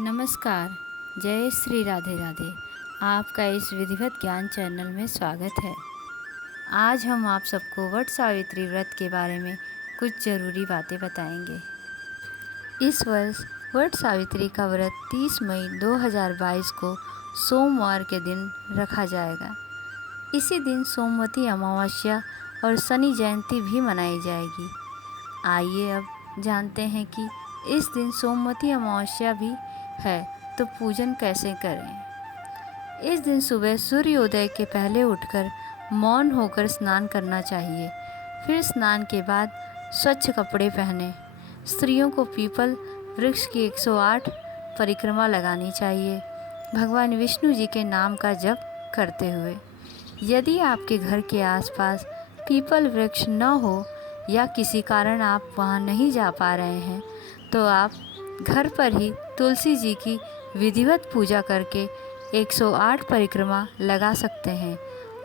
नमस्कार। जय श्री राधे राधे। आपका इस विधिवत ज्ञान चैनल में स्वागत है। आज हम आप सबको वट सावित्री व्रत के बारे में कुछ ज़रूरी बातें बताएंगे। इस वर्ष वट सावित्री का व्रत 30 मई 2022 को सोमवार के दिन रखा जाएगा। इसी दिन सोमवती अमावस्या और शनि जयंती भी मनाई जाएगी। आइए अब जानते हैं कि इस दिन सोमवती अमावस्या भी है तो पूजन कैसे करें। इस दिन सुबह सूर्योदय के पहले उठकर मौन होकर स्नान करना चाहिए। फिर स्नान के बाद स्वच्छ कपड़े पहने। स्त्रियों को पीपल वृक्ष की 108 परिक्रमा लगानी चाहिए, भगवान विष्णु जी के नाम का जप करते हुए। यदि आपके घर के आसपास पीपल वृक्ष न हो या किसी कारण आप वहां नहीं जा पा रहे हैं तो आप घर पर ही तुलसी जी की विधिवत पूजा करके 108 परिक्रमा लगा सकते हैं।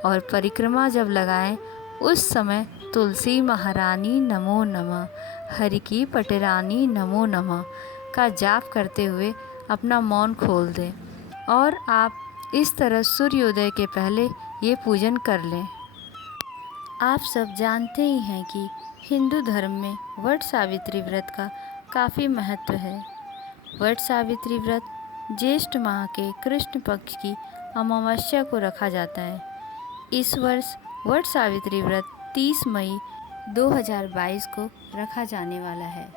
और परिक्रमा जब लगाएं उस समय तुलसी महारानी नमो नमः, हरि की पटेरानी नमो नमः का जाप करते हुए अपना मौन खोल दें और आप इस तरह सूर्योदय के पहले ये पूजन कर लें। आप सब जानते ही हैं कि हिंदू धर्म में वट सावित्री व्रत का काफ़ी महत्व है। वट सावित्री व्रत ज्येष्ठ माह के कृष्ण पक्ष की अमावस्या को रखा जाता है। इस वर्ष वट सावित्री व्रत 30 मई 2022 को रखा जाने वाला है।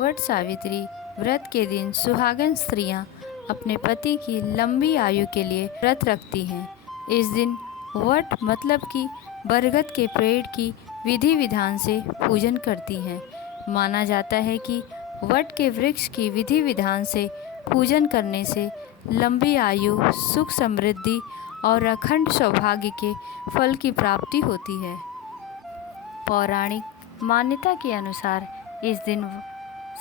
वट सावित्री व्रत के दिन सुहागन स्त्रियां अपने पति की लंबी आयु के लिए व्रत रखती हैं। इस दिन वट मतलब कि बरगद के पेड़ की विधि विधान से पूजन करती हैं। माना जाता है कि वट के वृक्ष की विधि विधान से पूजन करने से लंबी आयु, सुख समृद्धि और अखंड सौभाग्य के फल की प्राप्ति होती है। पौराणिक मान्यता के अनुसार इस दिन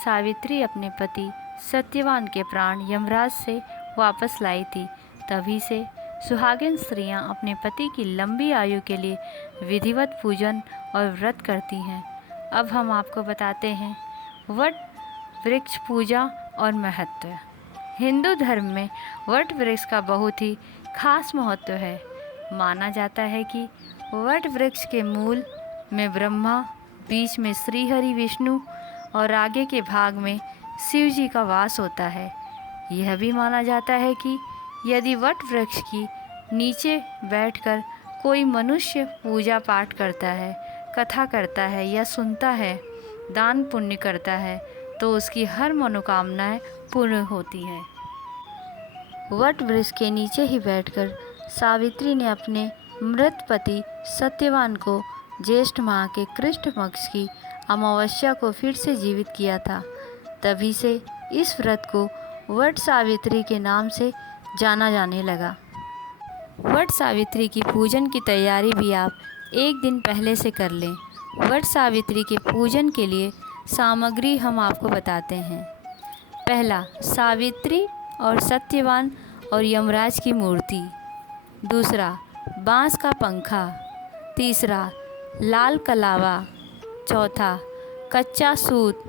सावित्री अपने पति सत्यवान के प्राण यमराज से वापस लाई थी। तभी से सुहागिन स्त्रियां अपने पति की लंबी आयु के लिए विधिवत पूजन और व्रत करती हैं। अब हम आपको बताते हैं वट वृक्ष पूजा और महत्व। हिंदू धर्म में वट वृक्ष का बहुत ही खास महत्व है। माना जाता है कि वट वृक्ष के मूल में ब्रह्मा, बीच में श्री हरि विष्णु और आगे के भाग में शिव जी का वास होता है। यह भी माना जाता है कि यदि वट वृक्ष की नीचे बैठकर कोई मनुष्य पूजा पाठ करता है, कथा करता है या सुनता है, दान पुण्य करता है तो उसकी हर मनोकामनाएं पूर्ण होती हैं। वट वृक्ष के नीचे ही बैठकर सावित्री ने अपने मृत पति सत्यवान को ज्येष्ठ माह के कृष्ण पक्ष की अमावस्या को फिर से जीवित किया था। तभी से इस व्रत को वट सावित्री के नाम से जाना जाने लगा। वट सावित्री की पूजन की तैयारी भी आप एक दिन पहले से कर लें। वट सावित्री के पूजन के लिए सामग्री हम आपको बताते हैं। पहला, सावित्री और सत्यवान और यमराज की मूर्ति। दूसरा, बांस का पंखा। तीसरा, लाल कलावा। चौथा, कच्चा सूत।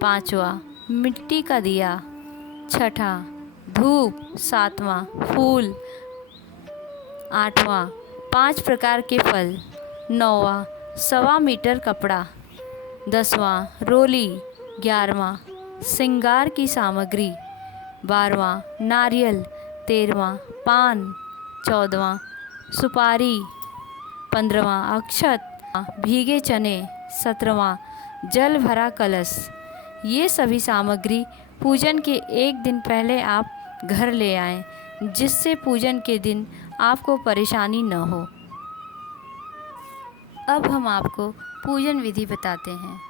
पांचवा, मिट्टी का दिया। छठा, धूप। सातवां, फूल। आठवां, 5 प्रकार के फल। नौवां, 1.25 मीटर कपड़ा। 10वां, रोली। 11वां, श्रृंगार की सामग्री। 12वां, नारियल। 13वां, पान। 14वां, सुपारी। 15वां, अक्षत। भीगे चने। 17वां, जल भरा कलश। ये सभी सामग्री पूजन के एक दिन पहले आप घर ले आएं, जिससे पूजन के दिन आपको परेशानी न हो। अब हम आपको पूजन विधि बताते हैं।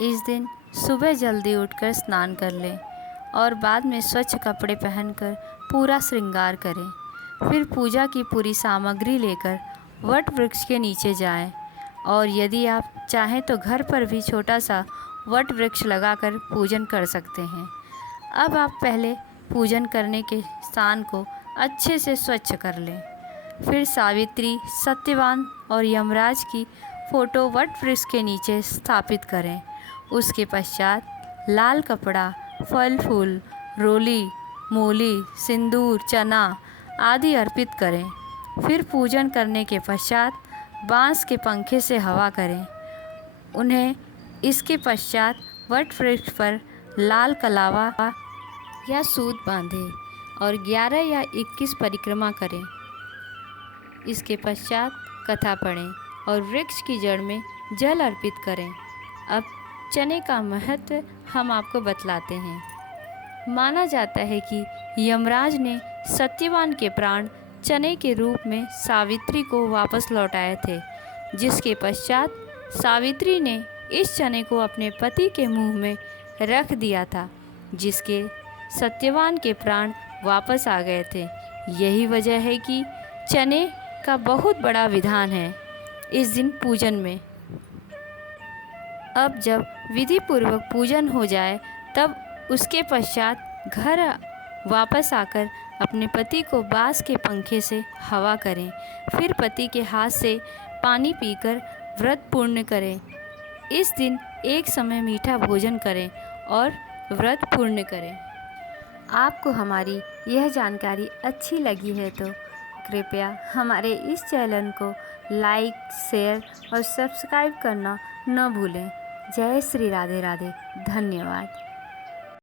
इस दिन सुबह जल्दी उठकर स्नान कर लें और बाद में स्वच्छ कपड़े पहनकर पूरा श्रृंगार करें। फिर पूजा की पूरी सामग्री लेकर वट वृक्ष के नीचे जाएं और यदि आप चाहें तो घर पर भी छोटा सा वट वृक्ष लगाकर पूजन कर सकते हैं। अब आप पहले पूजन करने के स्थान को अच्छे से स्वच्छ कर लें। फिर सावित्री, सत्यवान और यमराज की फ़ोटो वट वृक्ष के नीचे स्थापित करें। उसके पश्चात लाल कपड़ा, फल फूल, रोली मूली, सिंदूर, चना आदि अर्पित करें। फिर पूजन करने के पश्चात बांस के पंखे से हवा करें। उन्हें इसके पश्चात वट वृक्ष पर लाल कलावा या सूत बांधें और 11 या 21 परिक्रमा करें। इसके पश्चात कथा पढ़ें और वृक्ष की जड़ में जल अर्पित करें। अब चने का महत्व हम आपको बतलाते हैं। माना जाता है कि यमराज ने सत्यवान के प्राण चने के रूप में सावित्री को वापस लौटाए थे, जिसके पश्चात सावित्री ने इस चने को अपने पति के मुंह में रख दिया था, जिसके सत्यवान के प्राण वापस आ गए थे। यही वजह है कि चने का बहुत बड़ा विधान है इस दिन पूजन में। अब जब विधि पूर्वक पूजन हो जाए तब उसके पश्चात घर वापस आकर अपने पति को बांस के पंखे से हवा करें। फिर पति के हाथ से पानी पीकर व्रत पूर्ण करें। इस दिन एक समय मीठा भोजन करें और व्रत पूर्ण करें। आपको हमारी यह जानकारी अच्छी लगी है तो कृपया हमारे इस चैनल को लाइक, शेयर और सब्सक्राइब करना न भूलें। जय श्री राधे राधे। धन्यवाद।